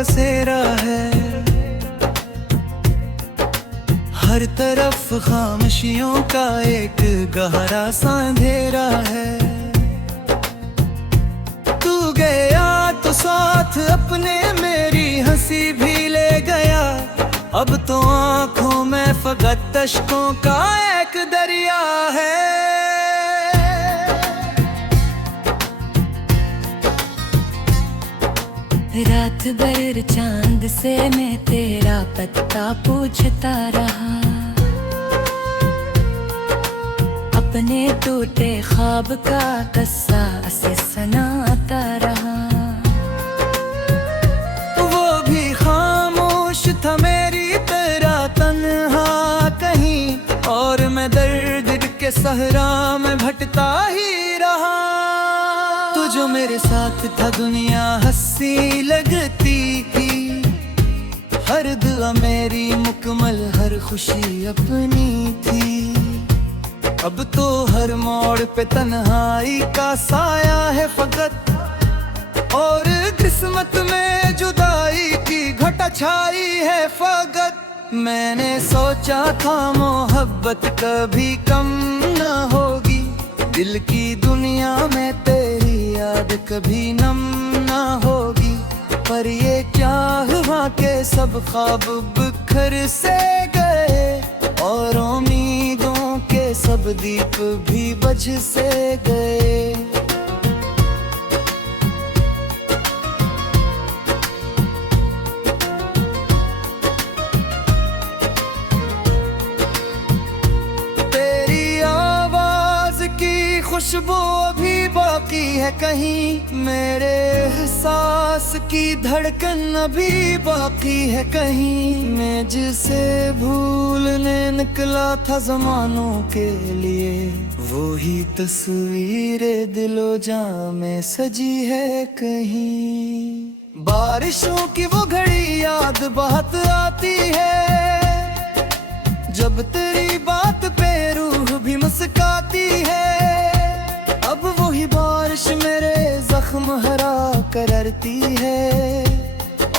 बसेरा है, हर तरफ खामोशियों का एक गहरा सा अंधेरा है। तू गया तो साथ अपने मेरी हंसी भी ले गया, अब तो आंखों में फकत अश्कों का एक दरिया है। रात भर चांद से मैं तेरा पता पूछता रहा, अपने टूटे ख्वाब का किस्सा से सुनाता रहा। वो भी खामोश था मेरी तरह तन्हा कहीं, और मैं दर्द के सहरा में भटता ही रहा। तू जो मेरे साथ था दुनिया हंसी लगती थी, हर दुआ मेरी मुकम्मल, हर खुशी अपनी थी। अब तो हर मोड़ पे तन्हाई का साया है फकत, और किस्मत में जुदाई की घटा छाई है फकत। मैंने सोचा था मोहब्बत कभी कम न होगी, दिल की दुनिया में तेरी याद कभी नम ना होगी। पर ये क्या हुआ के सब ख्वाब बिखर से गए, और उम्मीदों के सब दीप भी बुझ से गए। खुशबू अभी बाकी है कहीं, मेरे एहसास की धड़कन अभी बाकी है कहीं। मैं जिसे भूलने निकला था ज़मानों के लिए, वो ही तस्वीरें दिलो जां में सजी है कहीं। बारिशों की वो घड़ी याद बहुत आती है, जब तेरी बात पे रूह भी मुस्काती है। अब वही बारिश मेरे जख्म हरा करती है,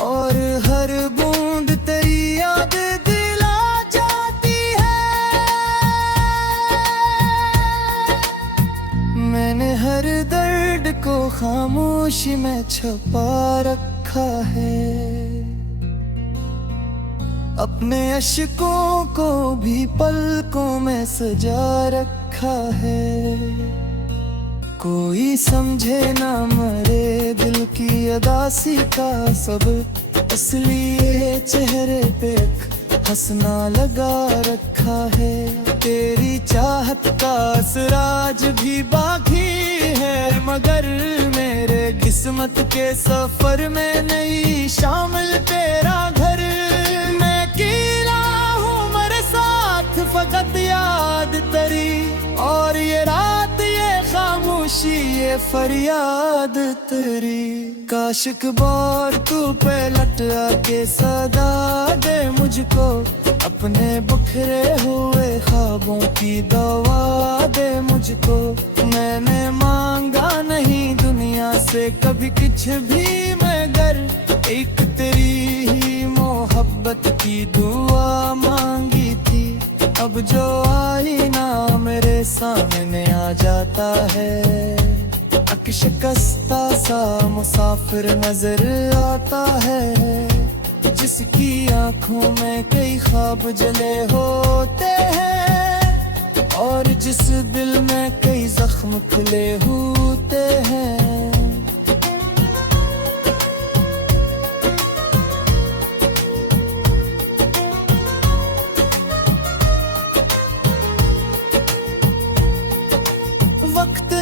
और हर बूंद तेरी याद दिला जाती है। मैंने हर दर्द को खामोशी में छुपा रखा है, अपने अश्कों को भी पलकों में सजा रखा है। कोई समझे ना मरे दिल की अदासी का सब, इसलिए चेहरे पे हंसना लगा रखा है। तेरी चाहत का असराज भी बाकी है, मगर मेरे किस्मत के सफर में नहीं शामिल तेरा घर। मैं अकेला हूँ मेरे साथ फकत याद तेरी, और ये रात ये खामोशी ये फरियाद तेरी। काश एक बार तू पे लट आके सदा दे मुझको, अपने बिखरे हुए ख्वाबों की दवा दे मुझको। मैंने मांगा नहीं दुनिया से कभी कुछ भी, मगर एक तेरी ही मोहब्बत की दुआ मांगी थी। अब जो आईना मेरे सामने आ जाता है, शिकस्ता सा मुसाफिर नजर आता है, जिसकी आंखों में कई ख्वाब जले होते हैं, और जिस दिल में कई जख्म खुले होते हैं।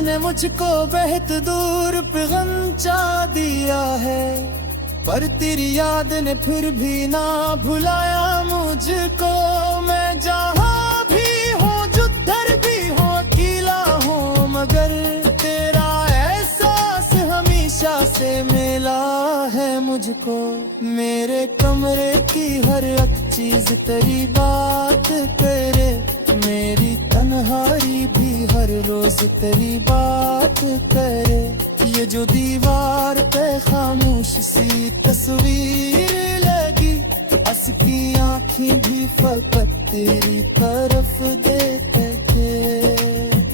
ने मुझको बेहद दूर पे गमचा दिया है, पर तेरी याद ने फिर भी ना भुलाया मुझको। मैं जहाँ भी हूँ जिधर भी हूँ अकेला हूँ, मगर तेरा एहसास हमेशा से मिला है मुझको। मेरे कमरे की हर एक चीज तेरी बात करे, मेरी तन्हाई भी हर रोज तेरी बात करे। ये जो दीवार पे खामोश सी तस्वीर लगी, असकी आँखें भी फकत तेरी तरफ देखते थे।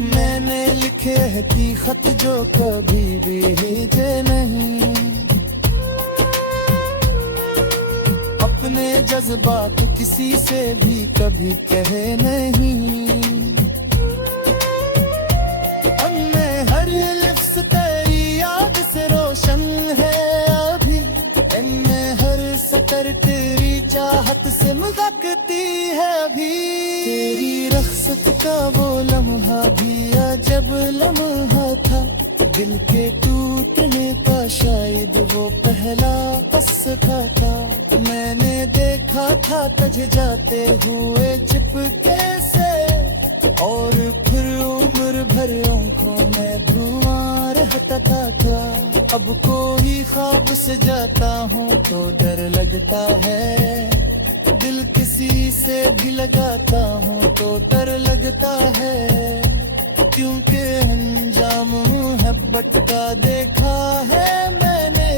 मैंने लिखे हकीकत जो कभी भी भेजे नहीं, अपने जज्बात किसी से भी कभी कहे नहीं। हमने हर लिफ्स तेरी याद से रोशन है अभी, इनमें हर सतर तेरी चाहत से महकती है अभी। तेरी रख्सत का वो लम्हा भी अजब लम्हा था, दिल के टूटने का शायद वो पहला असका था। मैंने देखा था तज जाते हुए चिपके से, और फिर उम्र भर आंखों में धुआं रहता था। अब कोई ख्वाब से जाता हूँ तो डर लगता है, दिल किसी से भी लगाता हूँ तो डर लगता है। क्योंकि अंजाम मोहब्बत का देखा है मैंने,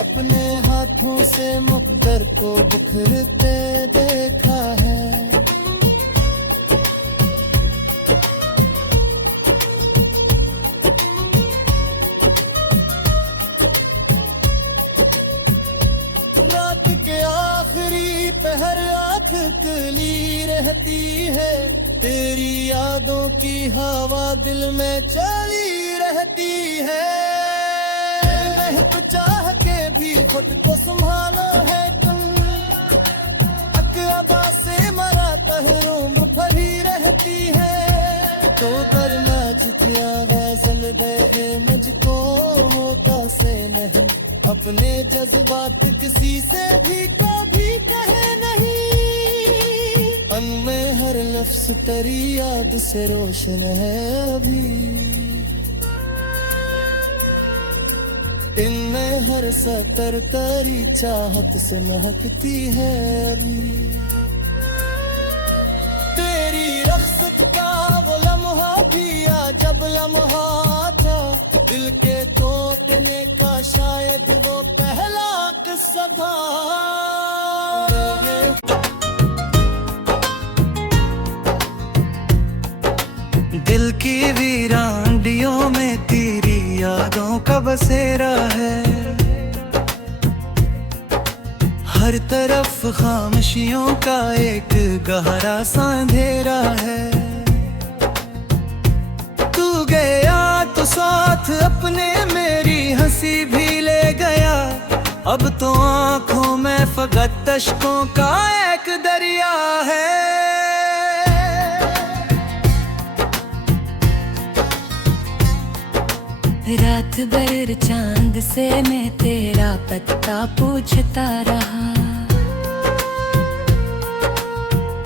अपने हाथों से मुक़द्दर को बिखरते देखा है। रात के आखिरी पहर आँख खुली रहती है, तेरी यादों की हवा दिल में चली रहती है। महक चाह के भी खुद को संभाला है तुम, अक़बा से मरा तहरों भरी रहती है। तो करना जितिया गज़ल दे मुझको होता से नहीं, अपने जज्बात किसी से भी कभी कहे नहीं। में हर लफ्ज़ तेरी याद से रोशन है अभी, इनमें हर सतर तेरी चाहत से महकती है अभी। तेरी रख्सत का वो लम्हा भी अजब लम्हा था, दिल के टूटने का शायद वो पहला किस्सा था। दिल की वीरांडियों में तेरी यादों का बसेरा है, हर तरफ खामोशियों का एक गहरा सा अंधेरा है। तू गया तो साथ अपने मेरी हंसी भी ले गया, अब तो आंखों में फकत अश्कों का एक दरिया है। रात भर चांद से मैं तेरा पत्ता पूछता रहा,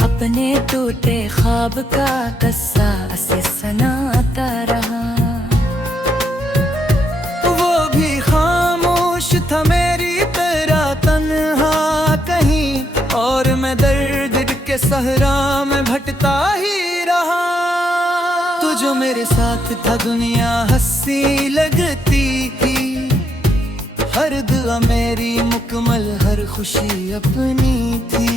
अपने टूटे ख्वाब का किस्सा से सुनाता रहा। वो भी खामोश था मेरी तरह तन्हा कहीं, और मैं दर्द के सहरा में भटता ही रहा। तू जो मेरे साथ था दुनिया हंसी लगती थी, हर दुआ मेरी मुकम्मल हर खुशी अपनी थी।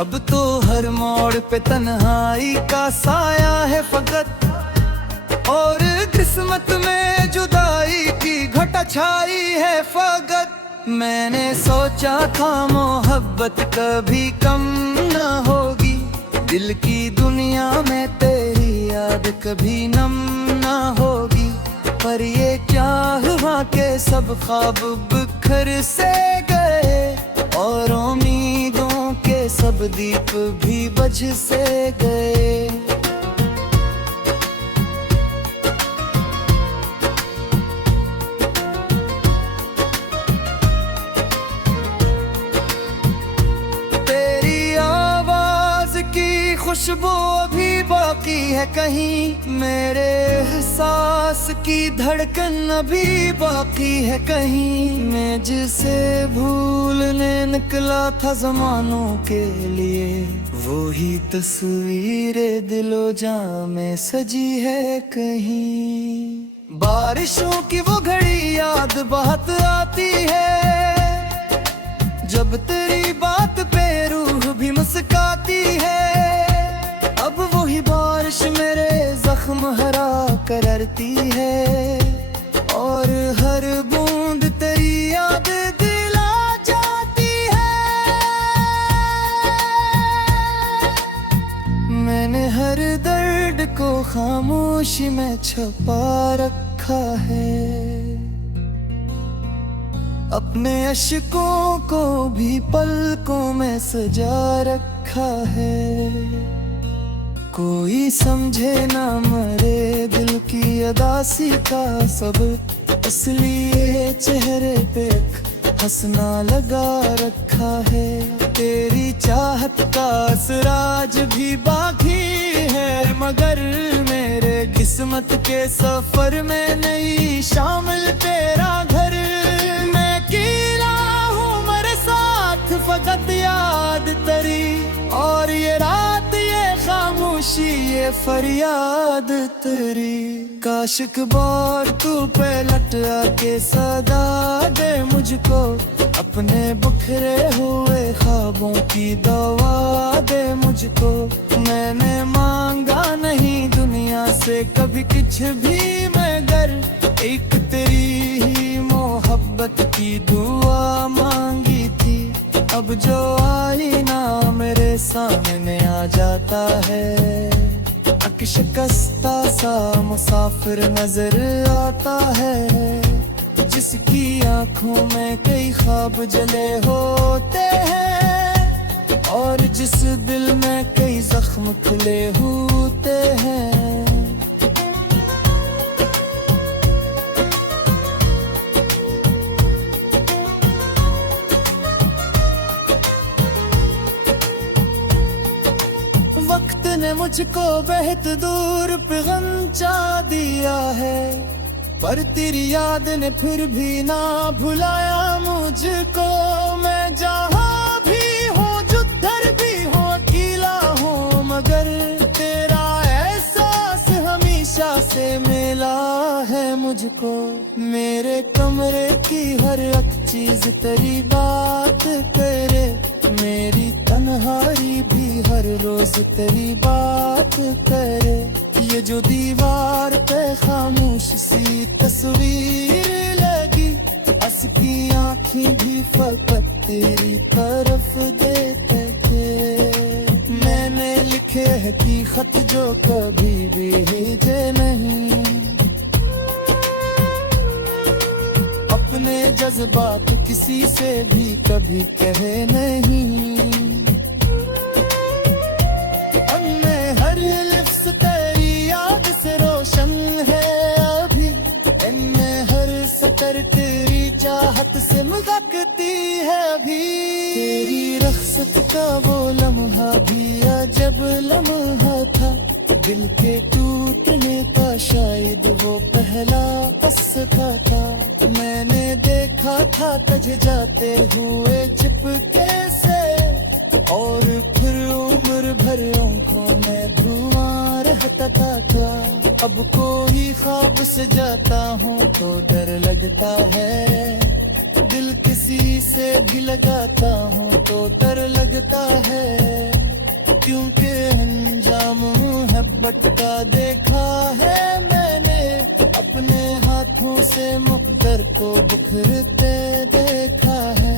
अब तो हर मोड़ पे तन्हाई का साया है फकत, और किस्मत में जुदाई की घटा छाई है फकत। मैंने सोचा था मोहब्बत कभी कम न होगी, दिल की दुनिया में तेरी याद कभी नम ना होगी। पर ये क्या हुआ के सब ख्वाब बिखर से गए, और उम्मीदों के सब दीप भी बुझ से गए। खुशबू अभी बाकी है कहीं, मेरे एहसास की धड़कन अभी बाकी है कहीं। मैं जिसे भूलने निकला था ज़मानों के लिए, वो ही तस्वीरें दिलो जां में सजी है कहीं। बारिशों की वो घड़ी याद बहुत आती है, जब तेरी बात पे रूह भी मुस्काती है। अब वही बारिश मेरे जख्म हरा करती है, और हर बूंद तेरी याद दिला जाती है। मैंने हर दर्द को खामोशी में छुपा रखा है, अपने अश्कों को भी पलकों में सजा रखा है। कोई समझे ना मरे दिल की अदासी का सबक, इसलिए चेहरे पे एक हंसना लगा रखा है। तेरी चाहत का असराज भी बाकी है, मगर मेरे किस्मत के सफर में नहीं शामिल तेरा घर। मैं अकेला हूँ मेरे साथ फकत याद तेरी, और ये रात ये खामोशी ये फरियाद तेरी। काश एक बार तू पे लट आके सदा दे मुझको, अपने बिखरे हुए ख्वाबों की दवा दे मुझको। मैंने मांगा नहीं दुनिया से कभी कुछ भी, मगर एक तेरी ही मोहब्बत की दुआ मांगी थी। अब जो आईना मेरे सामने आ जाता है, शिकस्ता सा मुसाफिर नजर आता है, जिसकी आंखों में कई ख्वाब जले होते हैं, और जिस दिल में कई जख्म खुले होते हैं। वक्त ने मुझको बेहद दूर पे गमचा दिया है, पर तेरी याद ने फिर भी ना भुलाया मुझको। मैं जहाँ भी हूँ जिधर भी हूँ अकेला हूँ, मगर तेरा एहसास हमेशा से मिला है मुझको। मेरे कमरे की हर एक चीज तेरी बात करे, मेरी तन्हाई भी हर रोज तेरी बात करे। ये जो दीवार पे खामोश सी तस्वीर लगी, असकी आँखें भी फकत तेरी तरफ देते थे। मैंने लिखे है कि खत जो कभी भी भेजे नहीं, अपने जज्बात किसी से भी कभी कहे नहीं। तेरी चाहत से महकती है अभी, तेरी रख्सत का वो लम्हा भी अजब लम्हा था। दिल के टूटने का शायद वो पहला असका था। मैंने देखा था तुझे जाते हुए चिपके से, और फिर उम्र भर आंखों में धुआं रहता था। अब कोई ख्वाब से जाता हूँ तो डर लगता है, दिल किसी से भी लगाता हूँ तो डर लगता है। क्योंकि अंजाम मोहब्बत का देखा है मैंने, अपने हाथों से मुकद्दर को बिखरते देखा है।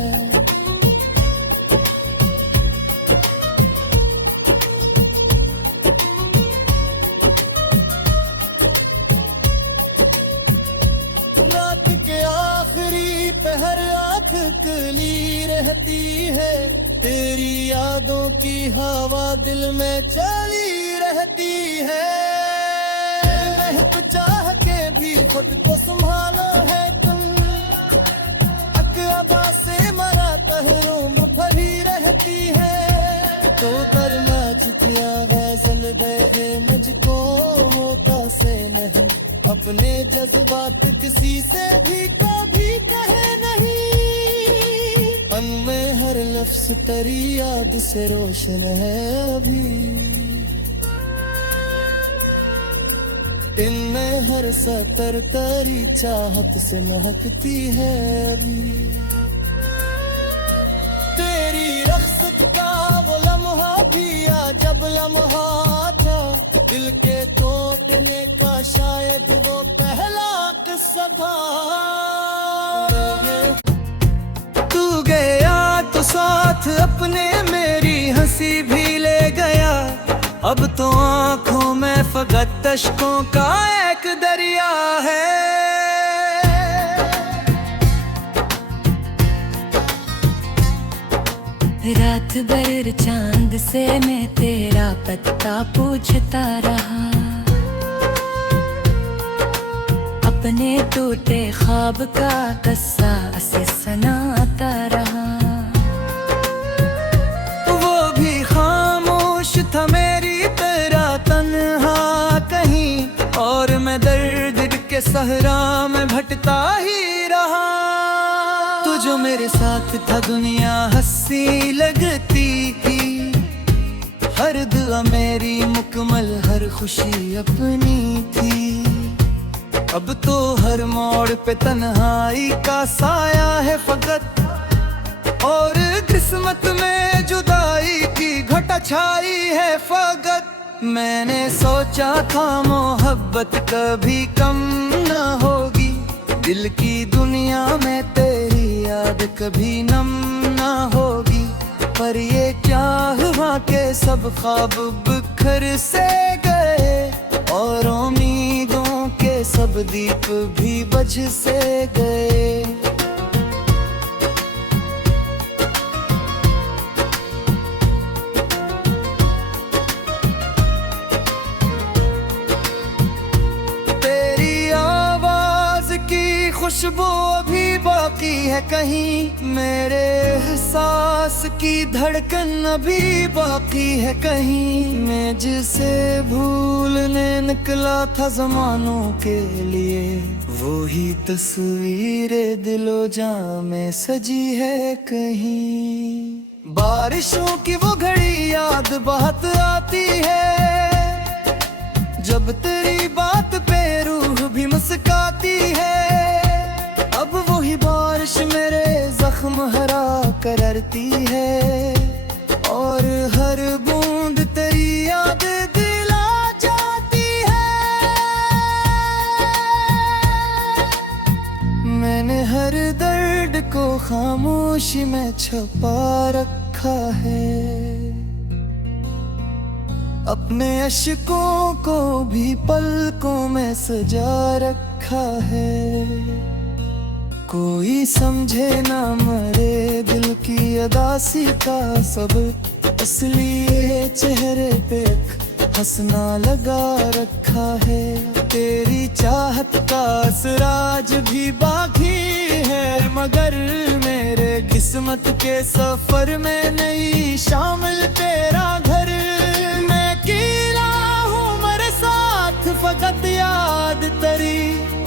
हर आँख खुली रहती है, तेरी यादों की हवा दिल में चली रहती है। महक चाह के भी खुद को संभालो है तुम, अकबा से मरा तहरों में भरी रहती है। तो करना जितिया गैसल दे मुझको होता से नहीं, अपने जज्बात किसी से भी कभी कहे नहीं। मन में हर लफ्ज तेरी याद से रोशन है अभी, इनमें हर सतर तरी चाहत से महकती है अभी। तेरी रख्सत का वो लम्हा भी आ जब लम्हा था, दिल के टूटने का शायद वो पहला किस्सा था। तू गया तो साथ अपने मेरी हंसी भी ले गया, अब तो आंखों में फकत अश्कों का एक दरिया है। रात भर चांद से मैं तेरा पत्ता पूछता रहा, अपने टूटे ख्वाब का किस्सा से सुनाता रहा। वो भी खामोश था मेरी तरह तन्हा कहीं, और मैं दर्द के सहरा में भटता ही रहा। तू जो मेरे साथ था दुनिया हंसी लगती थी, हर दुआ मेरी मुकम्मल हर खुशी अपनी थी। अब तो हर मोड़ पे तन्हाई का साया है फकत, और किस्मत में जुदाई की घटा छाई है फकत। मैंने सोचा था मोहब्बत कभी कम न होगी, दिल की दुनिया में तेरी याद कभी नम न होगी। पर ये क्या हुआ के सब ख्वाब बिखर से गए, और उम्मीदों के सब दीप भी बुझ से गए। खुशबू अभी बाकी है कहीं, मेरे एहसास की धड़कन अभी बाकी है कहीं। मैं जिसे भूलने निकला था ज़मानों के लिए, वो ही तस्वीरें दिलो जां में सजी है कहीं। बारिशों की वो घड़ी याद बहुत आती है, जब तेरी बात पे रूह भी मुस्काती है। अब वही बारिश मेरे जख्म हरा करती है, और हर बूंद तेरी याद दिला जाती है। मैंने हर दर्द को खामोशी में छुपा रखा है, अपने अश्कों को भी पलकों में सजा रखा है। कोई समझे ना मरे दिल की अदासी का सबक, असली ये चेहरे पे हंसना लगा रखा है। तेरी चाहत का असराज भी बाकी है, मगर मेरे किस्मत के सफर में नहीं शामिल तेरा घर। मैं कीला हूँ मेरे साथ फकत याद तेरी,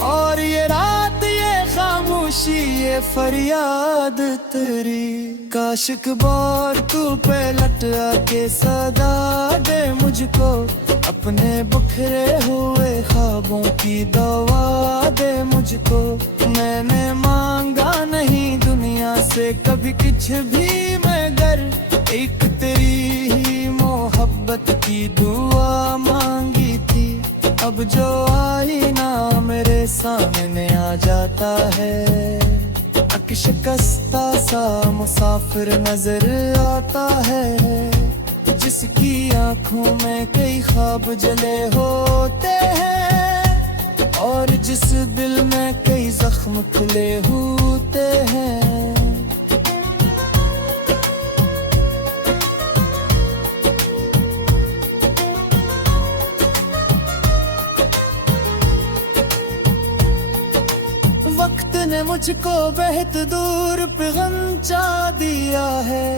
और ये रात ये खामोशी ये फरियाद तेरी। काश एक बार तू पे लट आके सदा दे मुझको, अपने बिखरे हुए ख्वाबों की दवा दे मुझको। मैंने मांगा नहीं दुनिया से कभी कुछ भी, मगर एक तेरी ही मोहब्बत की दुआ मांगी थी। अब जो आईना मेरे सामने आ जाता है, शिकस्ता सा मुसाफिर नजर आता है, जिसकी आंखों में कई ख्वाब जले होते हैं, और जिस दिल में कई जख्म खुले होते हैं। वक्त ने मुझको बेहद दूर पे गमचा दिया है,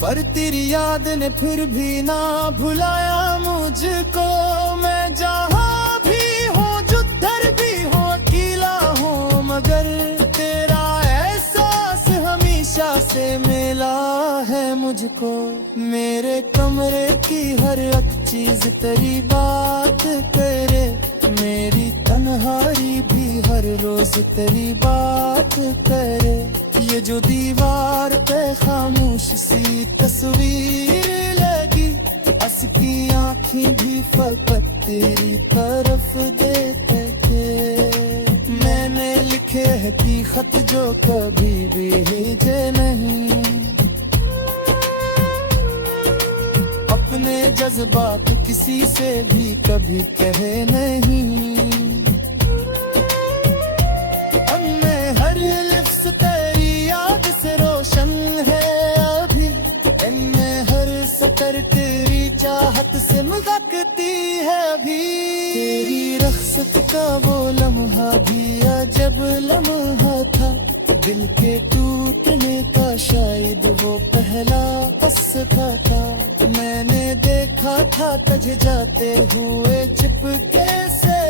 पर तेरी याद ने फिर भी ना भुलाया मुझको। मैं जहाँ भी हूँ जिधर भी हूँ अकेला हूँ, मगर तेरा एहसास हमेशा से मिला है मुझको। मेरे कमरे की हर एक चीज तेरी बात करे, मेरी तन्हाई भी हर रोज तेरी बात करे। ये जो दीवार पे खामोश सी तस्वीर लगी, असकी आँखें भी फकत तेरी तरफ देखते थे। मैंने लिखे है कि खत जो कभी भी भेजे नहीं, अपने जज्बात किसी से भी कभी कहे नहीं। हमने हर लिफ्स तेरी याद से रोशन है अभी, इनमें हर सतर तेरी चाहत से महकती है अभी। तेरी रख्सत का वो लम्हा भी अजब लम्हा था, दिल के टूटने का शायद वो पहला असफा था। मैंने देखा था तज जाते हुए चिपके से,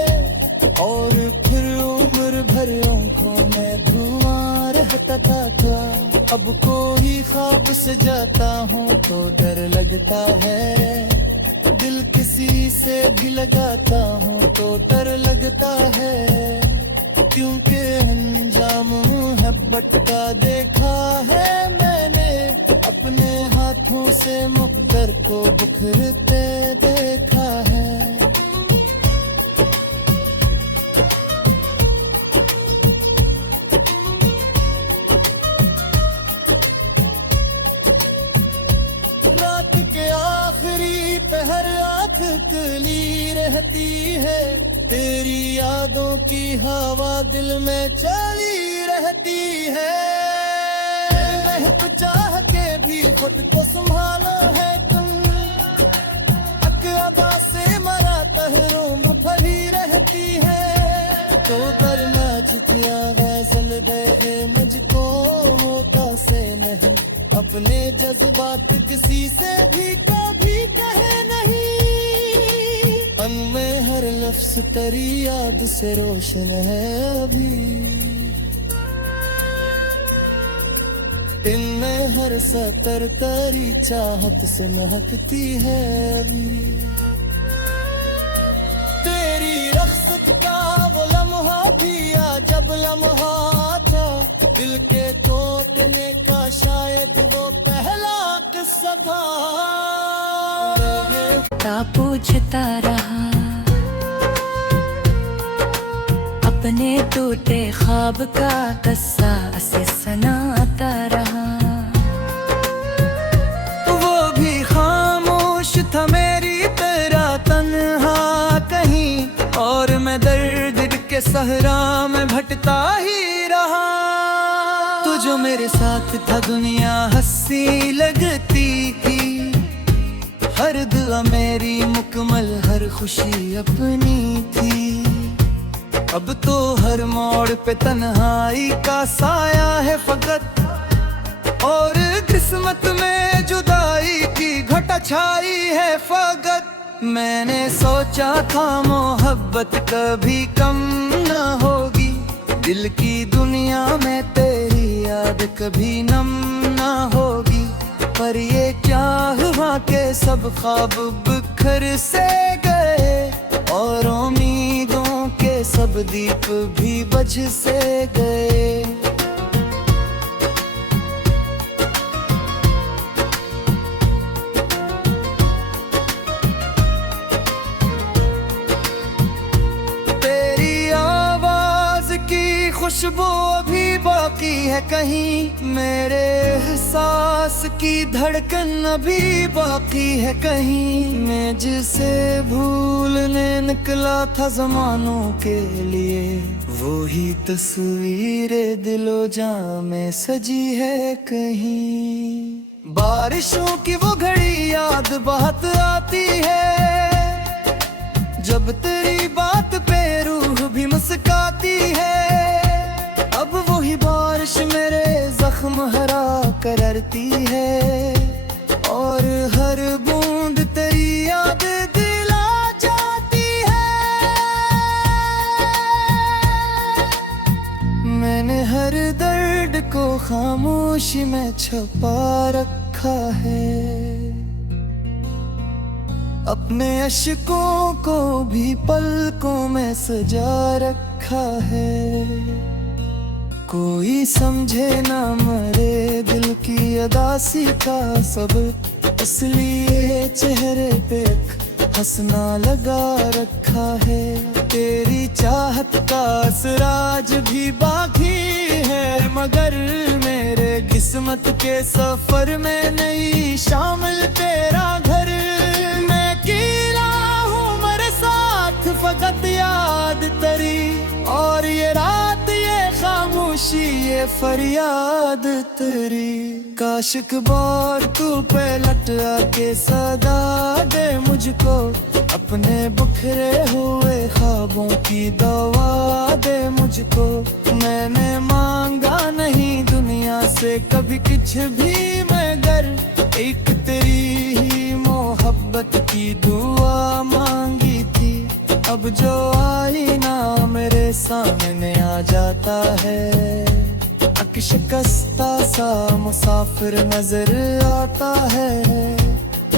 और फिर उम्र भर आंखों में धुआं रहता था। अब कोई ख्वाब से जाता हूँ तो डर लगता है, दिल किसी से भी लगाता हूँ तो डर लगता है। क्योंकि अंजाम मोहब्बत का देखा है मैंने, अपने हाथों से मुक़द्दर को बिखरते देखा है। रात के आखिरी पहर आँख खुली रहती है, तेरी यादों की हवा दिल में चली रहती है। महक चाह के भी खुद को संभालो है तुम, अक़दा से मरा तहरों में फरी रहती है। तो करना झुकिया गैसल दे मुझको होता से नहीं, अपने जज्बात किसी से भी कभी कहे नहीं। में हर लफ्ज़ तेरी याद से रोशन है अभी, इनमें हर सतर तेरी चाहत से महकती है अभी। तेरी रख्सत का वो लम्हा भी अजब लम्हा था, दिल के टूटने का शायद वो पहला किस्सा था। पूछता रहा अपने टूटे ख्वाब का किस्सा से सुनाता रहा। वो भी खामोश था मेरी तरह तन्हा कहीं, और मैं दर्द के सहरा में भटता ही रहा। तू जो मेरे साथ था दुनिया हंसी लगती थी, हर दुआ मेरी मुकम्मल हर खुशी अपनी थी। अब तो हर मोड़ पे तन्हाई का साया है फकत, और किस्मत में जुदाई की घटा छाई है फकत। मैंने सोचा था मोहब्बत कभी कम न होगी, दिल की दुनिया में तेरी याद कभी नम न होगी। पर ये क्या हुआ के सब ख्वाब बिखर से गए, और उम्मीदों के सब दीप भी बुझ से गए। तेरी आवाज की खुशबू अभी बाकी है कहीं, मेरे एहसास की धड़कन अभी बाकी है कहीं। मैं जिसे भूलने निकला था ज़मानों के लिए, वो ही तस्वीरें दिलो जां में सजी है कहीं। बारिशों की वो घड़ी याद बहुत आती है, जब तेरी बात पे रूह भी मुस्काती है। अब वही बारिश मेरे जख्म हरा करती है, और हर बूंद तेरी याद दिला जाती है। मैंने हर दर्द को खामोशी में छुपा रखा है, अपने अशकों को भी पलकों में सजा रखा है। कोई समझे ना मरे दिल की अदासी का सबक, इसलिए चेहरे पे एक हंसना लगा रखा है। तेरी चाहत का असराज भी बाकी है, मगर मेरे किस्मत के सफर में नहीं शामिल तेरा घर। मैं अकेला हूँ मेरे साथ फकत याद तेरी, और ये रात ये खामोशी ये फरियाद तेरी। काश एक बार तू पे लटका के सदा दे मुझको, अपने बिखरे हुए ख्वाबों की दवा दे मुझको। मैंने मांगा नहीं दुनिया से कभी कुछ भी, मगर एक तेरी ही मोहब्बत की दुआ मांगी थी। अब जो आईना मेरे सामने आ जाता है, शिकस्ता सा मुसाफिर नजर आता है,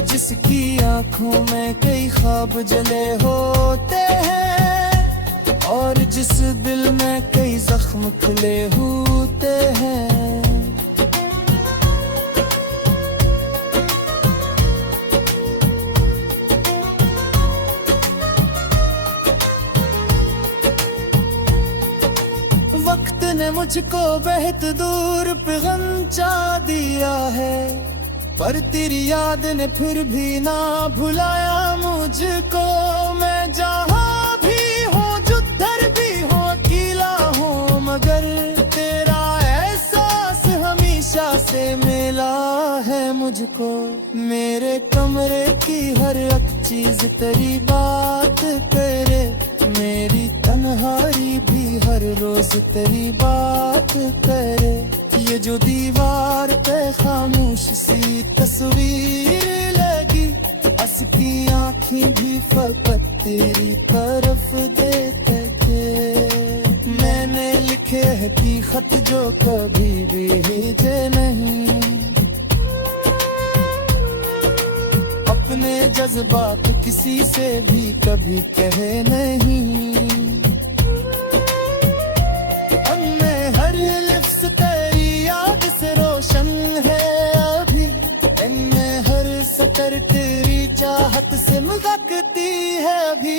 जिसकी आंखों में कई ख्वाब जले होते हैं, और जिस दिल में कई जख्म खुले होते हैं। वक्त ने मुझको बेहद दूर पे गंचा दिया है, पर तेरी याद ने फिर भी ना भुलाया मुझको। मैं जहाँ भी हूँ जिधर भी हूँ अकेला हूँ, मगर तेरा एहसास हमेशा से मिला है मुझको। मेरे कमरे की हर एक चीज तेरी बात करे, मेरी तन्हाई भी हर रोज तेरी बात करे। ये जो दीवार पे खामोश सी तस्वीर लगी, असकी आँखें भी फकत तेरी तरफ देखते थे। मैंने लिखे हैं कि खत जो कभी भी भेजे नहीं, अपने जज्बात किसी से भी कभी कहे नहीं। तेरी चाहत से महकती है अभी,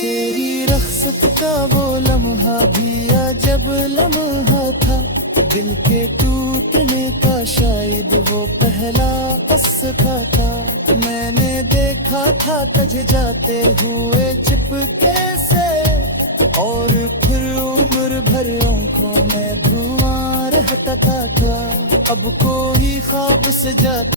तेरी रख्सत का वो लम्हा भी अजब लम्हा था। दिल के टूटने का शायद वो पहला असका था। मैंने देखा था तुझे जाते हुए चिपके से, और फिर उम्र भर आंखों में धुआं रहता था। अब कोई ख्वाब से जाता